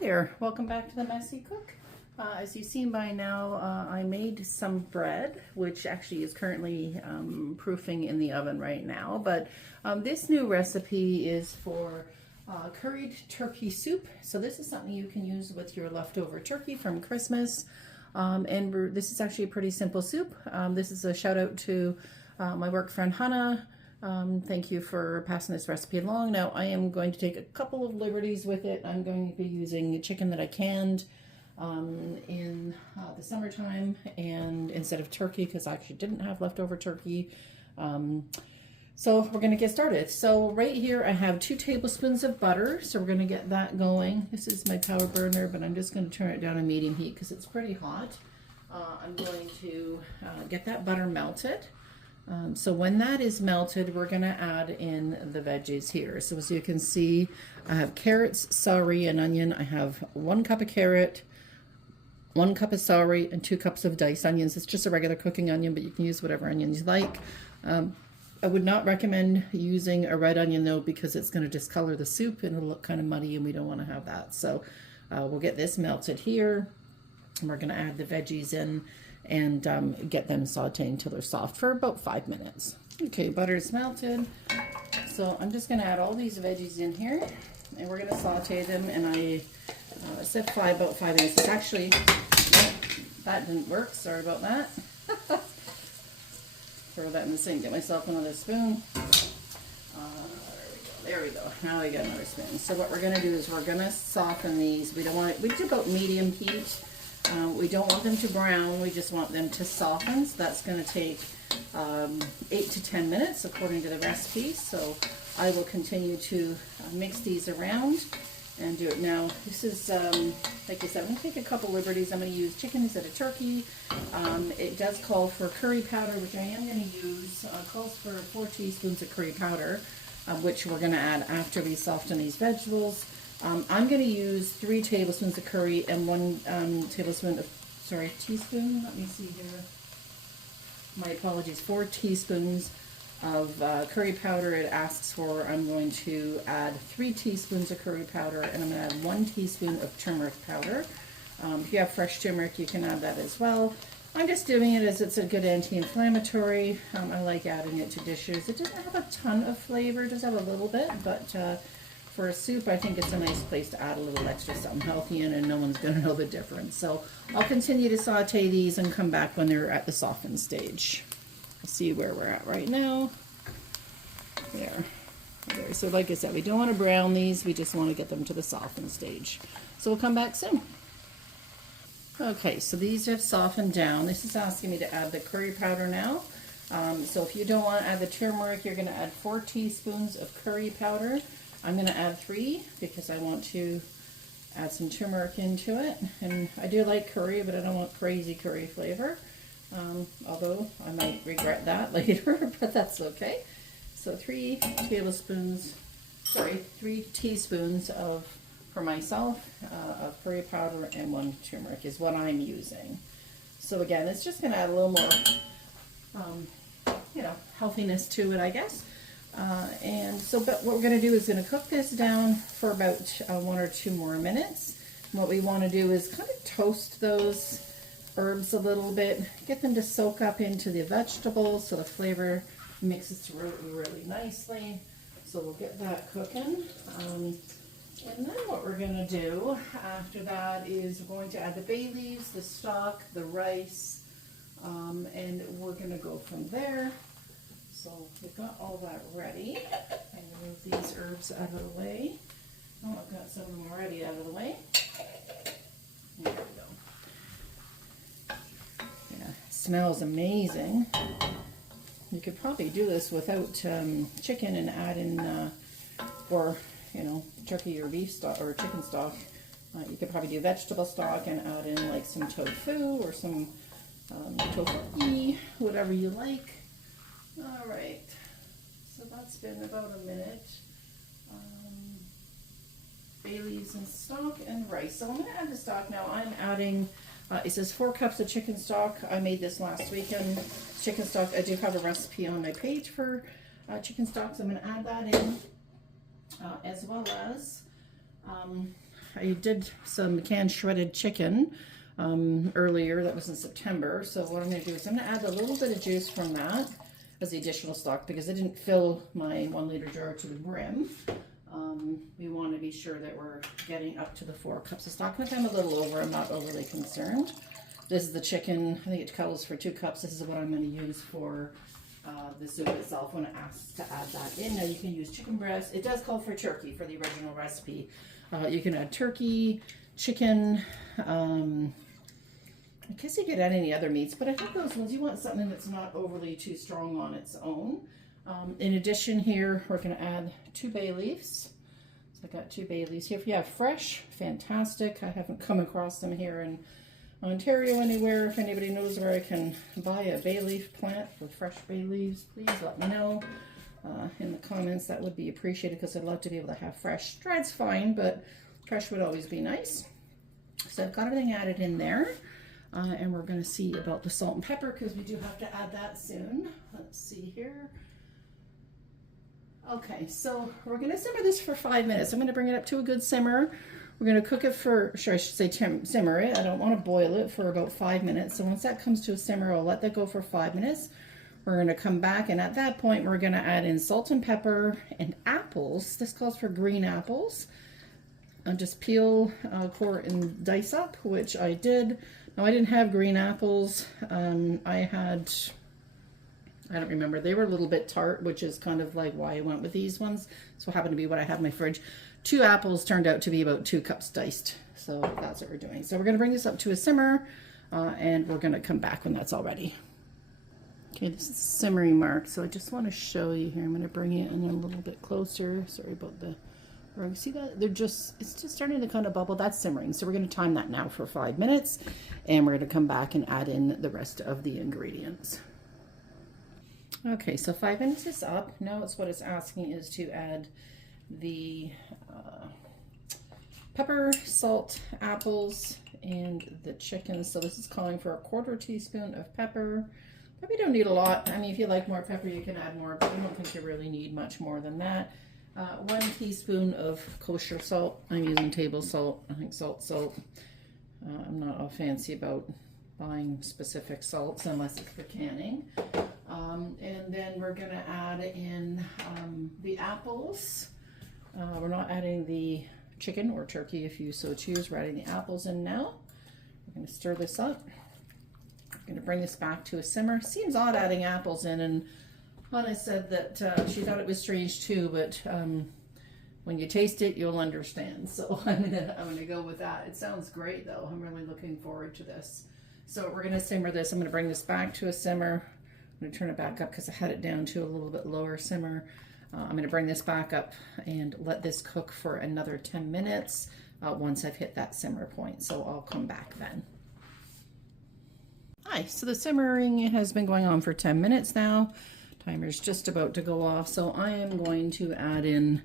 there, welcome back to the Messy Cook. As you've seen by now, I made some bread, which actually is currently proofing in the oven right now. But this new recipe is for curried turkey soup. So this is something you can use with your leftover turkey from Christmas. This is actually a pretty simple soup. This is a shout out to my work friend Hannah. Thank you for passing this recipe along. Now I am going to take a couple of liberties with it. I'm going to be using chicken that I canned in the summertime, and instead of turkey, because I actually didn't have leftover turkey. So we're going to get started. So right here I have 2 tablespoons of butter, so we're going to get that going. This is my power burner, but I'm just going to turn it down to medium heat because it's pretty hot. I'm going to get that butter melted. So when that is melted, we're going to add in the veggies here. So as you can see, I have carrots, celery, and onion. I have 1 cup of carrot, 1 cup of celery, and 2 cups of diced onions. It's just a regular cooking onion, but you can use whatever onions you like. I would not recommend using a red onion though, because it's going to discolor the soup and it'll look kind of muddy, and we don't want to have that. So we'll get this melted here, and we're going to add the veggies in and get them sauteing until they're soft for about 5 minutes. Okay, butter's melted. So I'm just going to add all these veggies in here, and we're going to saute them. And I said about 5 minutes. It's actually, that didn't work. Sorry about that. Throw that in the sink. Get myself another spoon. There we go. Now we got another spoon. So what we're going to do is we're going to soften these. We don't want it. We do about medium heat. We don't want them to brown, we just want them to soften. So that's going to take 8 to 10 minutes according to the recipe. So I will continue to mix these around and do it. Now this is, like I said, I'm going to take a couple liberties. I'm going to use chicken instead of turkey. It does call for curry powder, which I am going to use. Calls for 4 teaspoons of curry powder, which we're going to add after we soften these vegetables. I'm going to use 3 tablespoons of curry and 1 teaspoon, let me see here. My apologies, 4 teaspoons of curry powder it asks for. I'm going to add 3 teaspoons of curry powder, and I'm going to add 1 teaspoon of turmeric powder. If you have fresh turmeric, you can add that as well. I'm just doing it as it's a good anti-inflammatory. I like adding it to dishes. It doesn't have a ton of flavor, it does have a little bit, but for a soup, I think it's a nice place to add a little extra something healthy in, and no one's going to know the difference. So I'll continue to saute these and come back when they're at the softened stage. Let's see where we're at right now. There. So like I said, we don't want to brown these. We just want to get them to the softened stage. So we'll come back soon. Okay, so these have softened down. This is asking me to add the curry powder now. So if you don't want to add the turmeric, you're going to add 4 teaspoons of curry powder. I'm going to add 3 because I want to add some turmeric into it. And I do like curry, but I don't want crazy curry flavor. Although I might regret that later, but that's okay. So 3 teaspoons of, for myself, of curry powder, and 1 turmeric is what I'm using. So again, it's just going to add a little more, healthiness to it, I guess. But what we're going to do is going to cook this down for about 1 or 2 more minutes. And what we want to do is kind of toast those herbs a little bit, get them to soak up into the vegetables so the flavor mixes really, really nicely. So we'll get that cooking. And then what we're going to do after that is we're going to add the bay leaves, the stock, the rice, and we're going to go from there. So we've got all that ready. I move these herbs out of the way. Oh, I've got some of them already out of the way. There we go. Yeah, it smells amazing. You could probably do this without chicken and add in, turkey or beef stock or chicken stock. You could probably do vegetable stock and add in like some tofu or some tofu, whatever you like. All right, so that's been about a minute. Bay leaves and stock and rice. So I'm going to add the stock now. I'm adding, it says 4 cups of chicken stock. I made this last weekend. Chicken stock, I do have a recipe on my page for chicken stock, so I'm going to add that in, as well as I did some canned shredded chicken earlier. That was in September. So what I'm going to do is I'm going to add a little bit of juice from that as the additional stock because I didn't fill my 1 liter jar to the brim. We want to be sure that we're getting up to the 4 cups of stock. And if I'm a little over, I'm not overly concerned. This is the chicken. I think it calls for 2 cups. This is what I'm going to use for the soup itself when it asks to add that in. Now you can use chicken breast. It does call for turkey for the original recipe. You can add turkey, chicken. I guess you could add any other meats, but I think those ones, you want something that's not overly too strong on its own. In addition here, we're going to add 2 bay leaves. So I got 2 bay leaves here. If you have fresh, fantastic. I haven't come across them here in Ontario anywhere. If anybody knows where I can buy a bay leaf plant with fresh bay leaves, please let me know in the comments. That would be appreciated because I'd love to be able to have fresh. Dried's fine, but fresh would always be nice. So I've got everything added in there. And we're going to see about the salt and pepper because we do have to add that soon. Let's see here. Okay, so we're going to simmer this for 5 minutes. I'm going to bring it up to a good simmer. We're going to cook it for, sure I should say simmer it. I don't want to boil it for about 5 minutes. So once that comes to a simmer, I'll let that go for 5 minutes. We're going to come back, and at that point, we're going to add in salt and pepper and apples. This calls for green apples. I'll just peel, core, and dice up, which I did. Now, I didn't have green apples. I don't remember. They were a little bit tart, which is kind of like why I went with these ones. So it happened to be what I have in my fridge. 2 apples turned out to be about 2 cups diced. So that's what we're doing. So we're going to bring this up to a simmer, and we're going to come back when that's all ready. Okay, this is simmering mark. So I just want to show you here. I'm going to bring it in a little bit closer. Sorry about the... See that? It's just starting to kind of bubble. That's simmering. So we're going to time that now for 5 minutes, and we're going to come back and add in the rest of the ingredients. Okay, so 5 minutes is up. Now it's what it's asking is to add the pepper, salt, apples, and the chicken. So this is calling for a 1/4 teaspoon of pepper. Probably don't need a lot. I mean, if you like more pepper, you can add more, but I don't think you really need much more than that. 1 teaspoon of kosher salt. I'm using table salt. I think salt. I'm not all fancy about buying specific salts unless it's for canning. And then we're going to add in the apples. We're not adding the chicken or turkey if you so choose. We're adding the apples in now. We're going to stir this up. We're going to bring this back to a simmer. Seems odd adding apples in, and Hannah said that she thought it was strange too, but when you taste it, you'll understand. So I'm gonna go with that. It sounds great though. I'm really looking forward to this. So we're gonna simmer this. I'm gonna bring this back to a simmer. I'm gonna turn it back up because I had it down to a little bit lower simmer. I'm gonna bring this back up and let this cook for another 10 minutes once I've hit that simmer point. So I'll come back then. Hi, so the simmering has been going on for 10 minutes now. Timer's just about to go off, so I am going to add in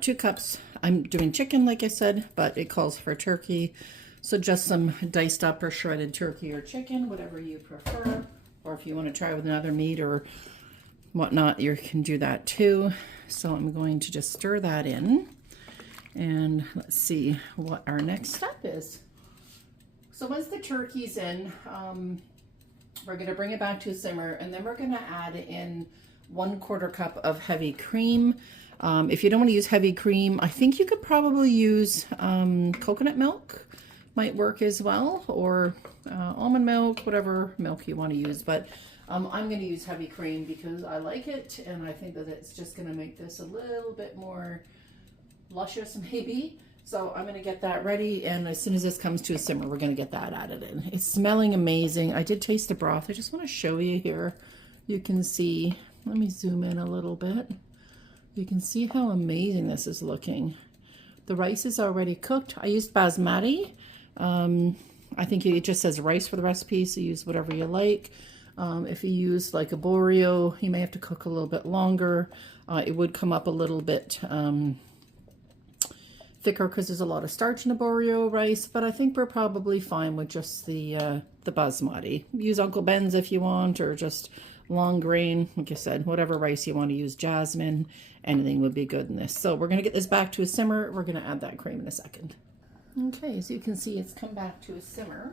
2 cups. I'm doing chicken, like I said, but it calls for turkey. So just some diced up or shredded turkey or chicken, whatever you prefer. Or if you want to try with another meat or whatnot, you can do that too. So I'm going to just stir that in. And let's see what our next step is. So once the turkey's in, we're going to bring it back to a simmer, and then we're going to add in 1/4 cup of heavy cream. If you don't want to use heavy cream, I think you could probably use coconut milk. Might work as well, or almond milk, whatever milk you want to use. But I'm going to use heavy cream because I like it, and I think that it's just going to make this a little bit more luscious maybe. So I'm going to get that ready, and as soon as this comes to a simmer, we're going to get that added in. It's smelling amazing. I did taste the broth. I just want to show you here. You can see, let me zoom in a little bit. You can see how amazing this is looking. The rice is already cooked. I used basmati. I think it just says rice for the recipe, so use whatever you like. If you use like a borio, you may have to cook a little bit longer. It would come up a little bit thicker because there's a lot of starch in the borio rice, but I think we're probably fine with just the basmati. Use Uncle Ben's if you want, or just long grain, like I said, whatever rice you want to use, jasmine, anything would be good in this. So we're going to get this back to a simmer. We're going to add that cream in a second. Okay, as you can see, it's come back to a simmer.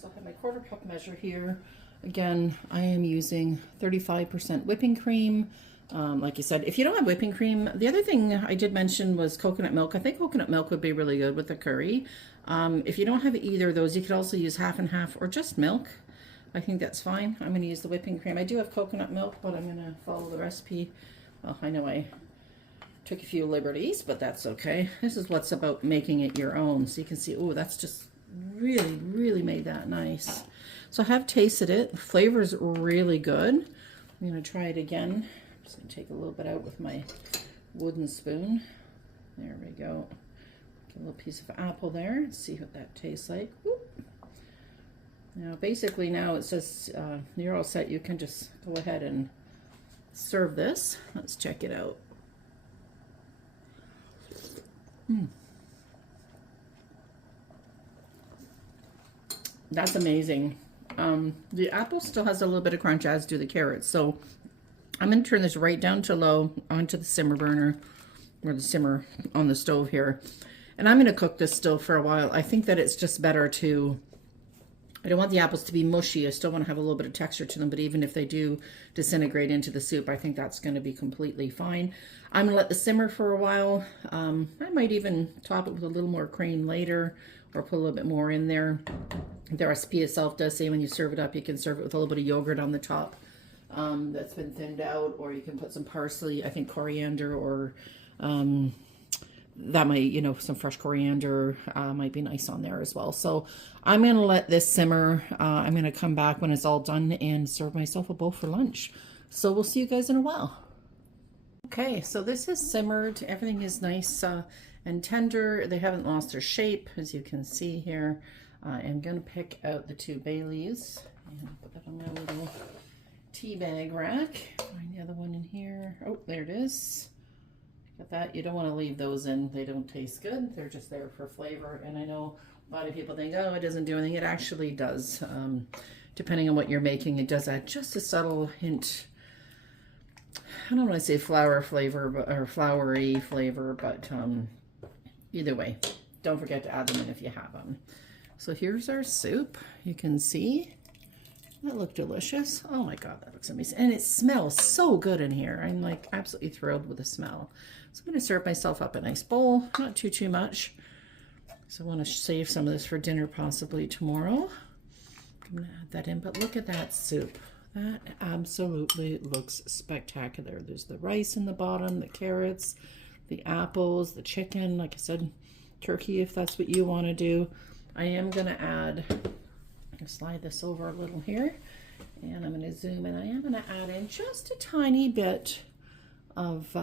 So I have my 1/4 cup measure here. Again, I am using 35% whipping cream. Like you said, if you don't have whipping cream, the other thing I did mention was coconut milk. I think coconut milk would be really good with the curry. If you don't have either of those, you could also use half and half or just milk. I think that's fine. I'm going to use the whipping cream. I do have coconut milk, but I'm going to follow the recipe. Well, I know I took a few liberties, but that's okay. This is what's about making it your own. So you can see, oh, that's just really, really made that nice. So I have tasted it. The flavor is really good. I'm going to try it again. I'm just going to take a little bit out with my wooden spoon. There we go. Get a little piece of apple there. See what that tastes like. Whoop. Now, basically now it says you're all set. You can just go ahead and serve this. Let's check it out. That's amazing. The apple still has a little bit of crunch, as do the carrots. So I'm going to turn this right down to low onto the simmer burner, or the simmer on the stove here. And I'm going to cook this still for a while. I think that it's just better to, I don't want the apples to be mushy. I still want to have a little bit of texture to them, but even if they do disintegrate into the soup, I think that's going to be completely fine. I'm going to let this simmer for a while. I might even top it with a little more cream later, or put a little bit more in there. The recipe itself does say when you serve it up, you can serve it with a little bit of yogurt on the top that's been thinned out, or you can put some parsley, I think coriander, or that might, you know, some fresh coriander might be nice on there as well. So I'm going to let this simmer. I'm going to come back when it's all done and serve myself a bowl for lunch. So we'll see you guys in a while. Okay, so this is simmered. Everything is nice and tender. They haven't lost their shape, as you can see here. I'm going to pick out the 2 bay leaves and put that on my little tea bag rack. Find the other one in here. Oh, there it is. Got that. You don't want to leave those in. They don't taste good. They're just there for flavor. And I know a lot of people think, oh, it doesn't do anything. It actually does. Depending on what you're making, it does add just a subtle hint. I don't want to say flour flavor, but, or floury flavor, but either way, don't forget to add them in if you have them. So here's our soup. You can see that looked delicious. Oh my God, that looks amazing. And it smells so good in here. I'm like absolutely thrilled with the smell. So I'm going to serve myself up a nice bowl, not too much. So I want to save some of this for dinner, possibly tomorrow. I'm going to add that in, but look at that soup. That absolutely looks spectacular. There's the rice in the bottom, the carrots, the apples, the chicken, like I said, turkey if that's what you want to do. I am going to add, I'm going to slide this over a little here, and I'm going to zoom in. I am going to add in just a tiny bit of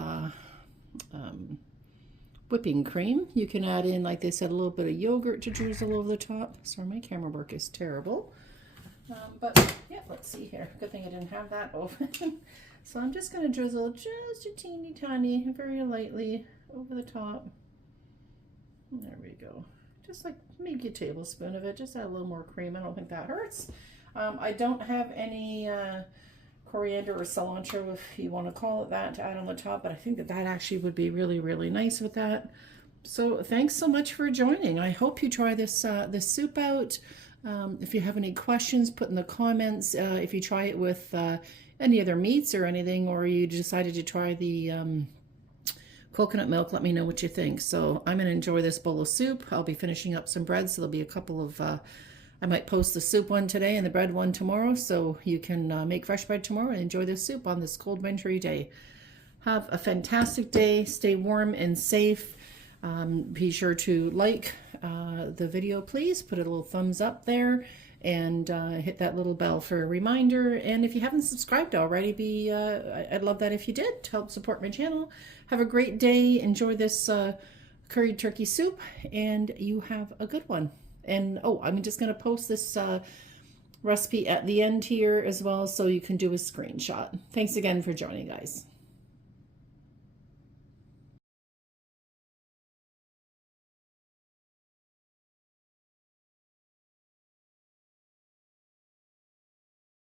whipping cream. You can add in, like they said, a little bit of yogurt to drizzle over the top. Sorry, my camera work is terrible. But yeah, let's see here. Good thing I didn't have that open. So I'm just going to drizzle just a teeny tiny, very lightly over the top. There we go. Just like maybe a tablespoon of it. Just add a little more cream. I don't think that hurts. I don't have any coriander or cilantro, if you want to call it that, to add on the top, but I think that that actually would be really, really nice with that. So thanks so much for joining. I hope you try this this soup out. If you have any questions, put in the comments. If you try it with any other meats or anything, or you decided to try the coconut milk, let me know what you think. So I'm going to enjoy this bowl of soup. I'll be finishing up some bread, so there'll be a couple of, I might post the soup one today and the bread one tomorrow, so you can make fresh bread tomorrow and enjoy this soup on this cold wintry day. Have a fantastic day. Stay warm and safe. Be sure to like the video, please. Put a little thumbs up there and hit that little bell for a reminder. And if you haven't subscribed already, I'd love that if you did, to help support my channel. Have a great day. Enjoy this curried turkey soup, and you have a good one. And oh, I'm just going to post this recipe at the end here as well, so you can do a screenshot. Thanks again for joining, guys.